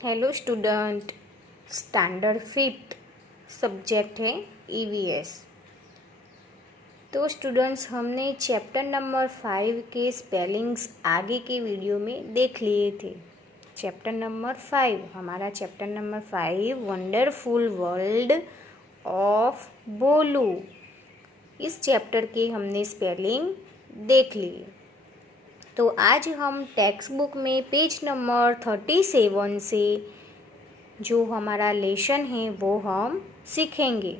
Hello student. Standard fifth subject है EVS. तो students हमने चैप्टर नंबर 5 के स्पेलिंग्स आगे के वीडियो में देख लिए थे। चैप्टर नंबर 5 हमारा chapter number 5 wonderful world of बोलू। इस चैप्टर के हमने स्पेलिंग देख लिए। तो आज हम टेक्स्ट बुक में पेज नंबर 37 से जो हमारा लेसन है वो हम सीखेंगे।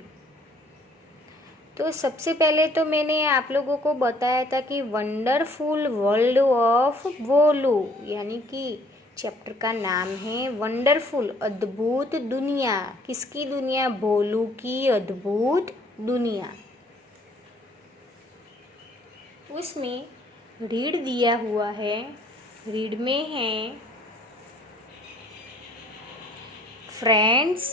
तो सबसे पहले तो मैंने आप लोगों को बताया था कि वंडरफुल वर्ल्ड ऑफ बोलू, यानी कि चैप्टर का नाम है वंडरफुल, अद्भुत दुनिया। किसकी दुनिया? बोलू की अद्भुत दुनिया। उसमें रीड दिया हुआ है। रीड में है friends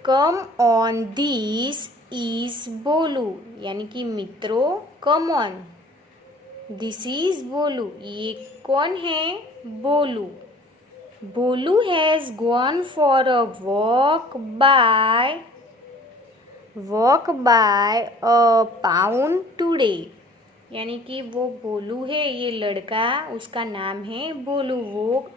come on this is बोलू, यानी कि मित्रों कम ऑन, दिस इज बोलू। ये कौन है? बोलू। बोलू has gone for a walk bye a pound today, यानी कि वो बोलू है, ये लड़का, उसका नाम है बोलू। वो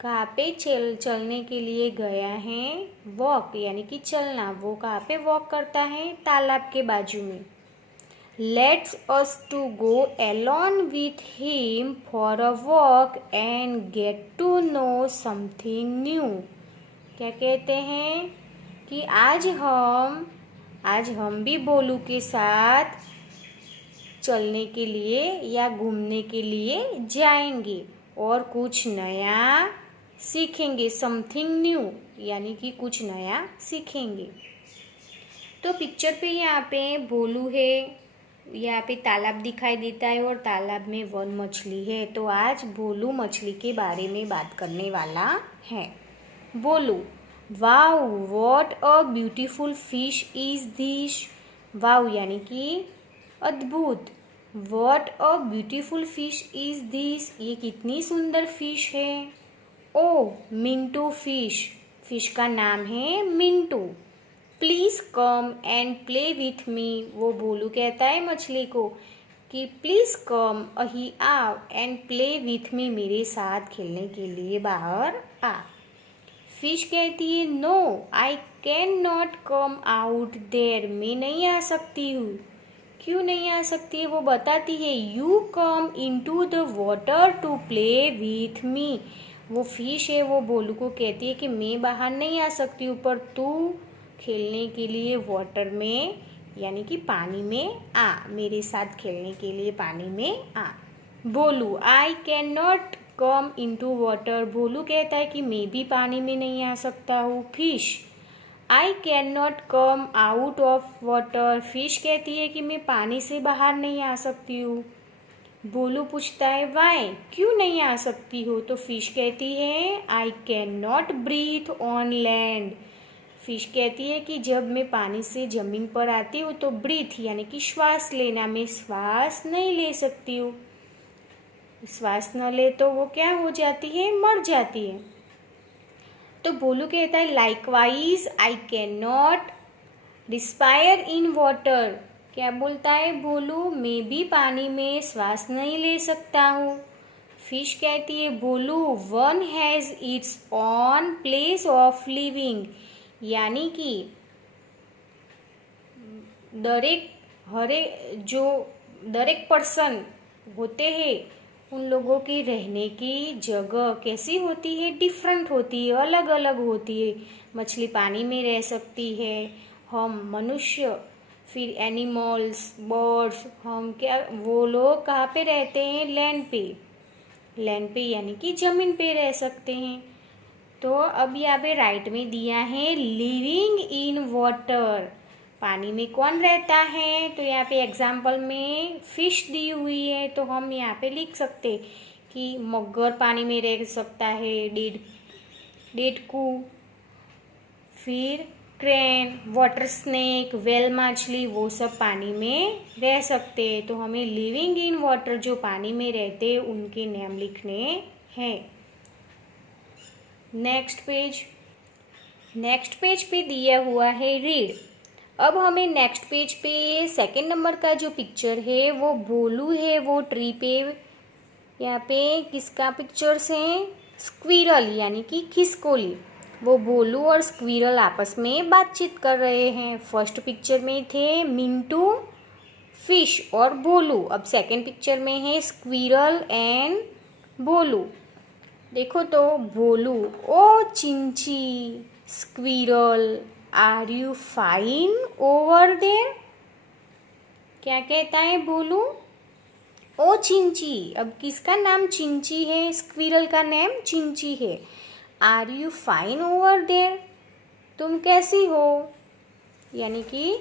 कहाँ पे चलने के लिए गया है? वॉक यानी कि चलना। वो कहाँ पे वॉक करता है? तालाब के बाजू में। Let's us to go alone with him for a walk and get to know something new. क्या कहते हैं कि आज हम भी बोलू के साथ चलने के लिए या घूमने के लिए जाएंगे और कुछ नया सीखेंगे। समथिंग न्यू यानी कि कुछ नया सीखेंगे। तो पिक्चर पे यहाँ पे बोलू है, यहाँ पे तालाब दिखाई देता है और तालाब में वन मछली है। तो आज बोलू मछली के बारे में बात करने वाला है। बोलू, wow what a beautiful fish is this. Wow यानी कि अद्भुत। What a beautiful fish is this, ये कितनी सुंदर फिश है। ओ मिंटू फिश, फिश का नाम है Mintu. Please come and play with me, वो बोलू कहता है मछली को कि प्लीज कम, अही आओ, एंड प्ले विथ मी, मेरे साथ खेलने के लिए बाहर आ। फिश कहती है no I can not come out there, मैं नहीं आ सकती हूँ। क्यों नहीं आ सकती है? वो बताती है you come into the water to play with me. वो फिश है, वो बोलू को कहती है कि मैं बाहर नहीं आ सकती हूँ, पर तू खेलने के लिए वाटर में यानी कि पानी में आ, मेरे साथ खेलने के लिए पानी में आ। Bolu, I can not come into water, Bolu कहता है कि मैं भी पानी में नहीं आ सकता हूँ। Fish, I can not come out of water, fish कहती है कि मैं पानी से बाहर नहीं आ सकती हूँ। बोलू पूछता है वाई, क्यों नहीं आ सकती हो? तो फिश कहती है I can not breathe on land, fish कहती है कि जब मैं पानी से जमीन पर आती हूँ तो ब्रीथ यानी कि श्वास लेना, मैं श्वास नहीं ले सकती हूँ। श्वास न ले तो वो क्या हो जाती है? मर जाती है। तो बोलू कहता है likewise I can not respire in water, क्या बोलता है बोलू? मैं भी पानी में श्वास नहीं ले सकता हूँ। फिश कहती है बोलू one has its on place of living, यानी कि दरेक पर्सन होते हैं उन लोगों की रहने की जगह कैसी होती है? डिफरेंट होती है, अलग अलग होती है। मछली पानी में रह सकती है, हम मनुष्य, फिर एनिमल्स, बर्ड्स, हम क्या, वो लोग कहाँ पे रहते हैं? लैंड पे यानी कि जमीन पे रह सकते हैं। तो अब यहाँ पे राइट में दिया है लिविंग इन वाटर, पानी में कौन रहता है? तो यहाँ पे एग्जाम्पल में फिश दी हुई है, तो हम यहाँ पे लिख सकते कि मगर पानी में रह सकता है, डेडकू, फिर क्रेन, वाटर स्नेक, वेल मछली, वो सब पानी में रह सकते हैं। तो हमें लिविंग इन वाटर जो पानी में रहते हैं उनके नाम लिखने हैं। नेक्स्ट पेज पे दिया हुआ है रीड। अब हमें नेक्स्ट पेज पे सेकंड नंबर का जो पिक्चर है वो भोलू है, वो ट्री पे। यहाँ पे किसका पिक्चर्स है? स्क्विरल यानी कि खिसकोली। वो भोलू और स्क्विरल आपस में बातचीत कर रहे हैं। फर्स्ट पिक्चर में थे मिंटू, फिश और भोलू। अब सेकंड पिक्चर में है स्क्विरल एंड भोलू। देखो तो Bholu, oh Chinchi, squirrel are you fine over there? क्या कहता है भोलू? ओ चिंची। अब किसका नाम चिंची है? स्क्विरल का नाम चिंची है। Are you fine over there? तुम कैसी हो? यानी कि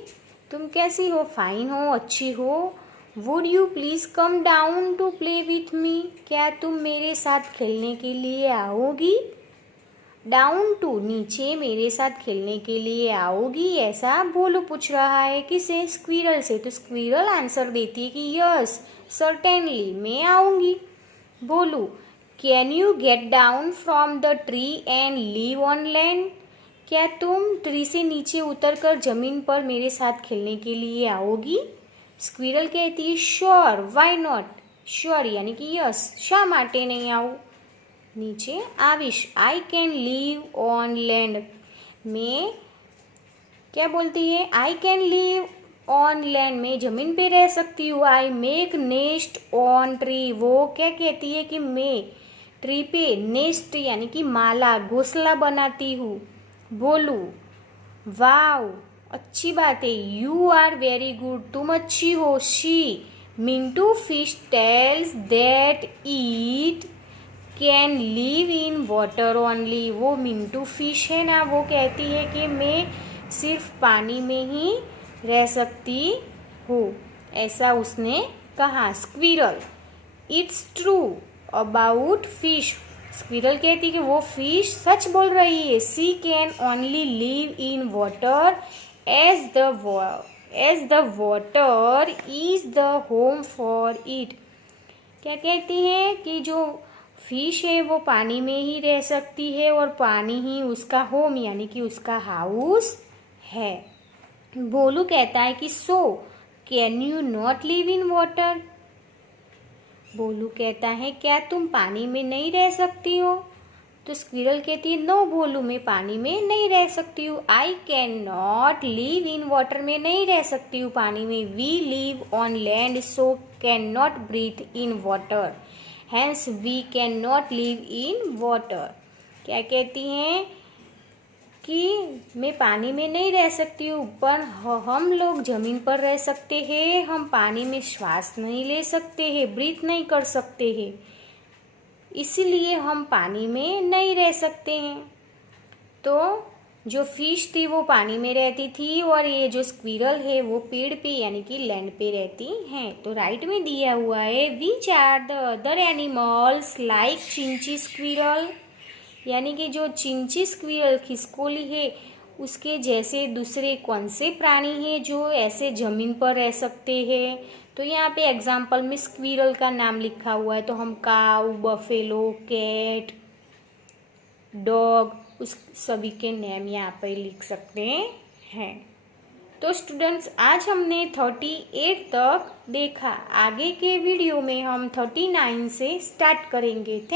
तुम कैसी हो? फाइन हो, अच्छी हो। Would you please come down to play with me? क्या तुम मेरे साथ खेलने के लिए आओगी? डाउन टू नीचे, मेरे साथ खेलने के लिए आओगी, ऐसा भोलू पूछ रहा है। किसे? स्क्विरल से। तो स्क्विरल आंसर देती है कि यस सर्टेनली, मैं आऊंगी। Bholu, can you get down from the tree and live on land? क्या तुम ट्री से नीचे उतरकर जमीन पर मेरे साथ खेलने के लिए आओगी? स्क्विरल कहती है श्योर, व्हाई नॉट? श्योर यानी कि यस, शा माटे नहीं आऊँ? नीचे आविश, I can live on land. मैं क्या बोलती है? I can live on land, में जमीन पे रह सकती हूँ। I make nest on tree, वो क्या कहती है कि मैं ट्री पे नेस्ट यानी कि माला, घोंसला बनाती हूँ। बोलू, वाव अच्छी बात है। यू आर वेरी गुड, तुम अच्छी हो। She, Mintu fish tells that it can live in water only, वो मिंटू फिश है ना, वो कहती है कि मैं सिर्फ पानी में ही रह सकती हूँ, ऐसा उसने कहा। Squirrel, it's true about fish, squirrel कहती है कि वो फिश सच बोल रही है। She can only live in water as the water is the home for it. क्या कहती है कि जो फिश है वो पानी में ही रह सकती है और पानी ही उसका होम यानी कि उसका हाउस है। भोलू कहता है कि so can you not live in water? Bholu कहता है क्या तुम पानी में नहीं रह सकती हो? तो स्क्विरल कहती है नो भोलू, मैं पानी में नहीं रह सकती हूँ। I can not live in water, में नहीं रह सकती हूँ पानी में। We live on land so can not breathe in water, hence we can not live in water. क्या कहती हैं कि मैं पानी में नहीं रह सकती हूँ, पर हम लोग जमीन पर रह सकते हैं। हम पानी में श्वास नहीं ले सकते हैं, ब्रीथ नहीं कर सकते हैं, इसीलिए हम पानी में नहीं रह सकते हैं। तो जो फिश थी वो पानी में रहती थी और ये जो स्क्विरल है वो पेड़ पे यानी कि लैंड पे रहती हैं। तो राइट में दिया हुआ है which are the other animals like Chinchi squirrel, यानी कि जो चिंची स्क्विरल खिसकोली है उसके जैसे दूसरे कौन से प्राणी हैं जो ऐसे जमीन पर रह सकते हैं। तो यहाँ पे एग्जाम्पल में स्क्विरल का नाम लिखा हुआ है, तो हम काऊ, बफेलो, कैट, डॉग, उस सभी के नेम यहाँ पे लिख सकते हैं। तो स्टूडेंट्स आज हमने 38 तक देखा, आगे के वीडियो में हम 39 से स्टार्ट करेंगे। थैंक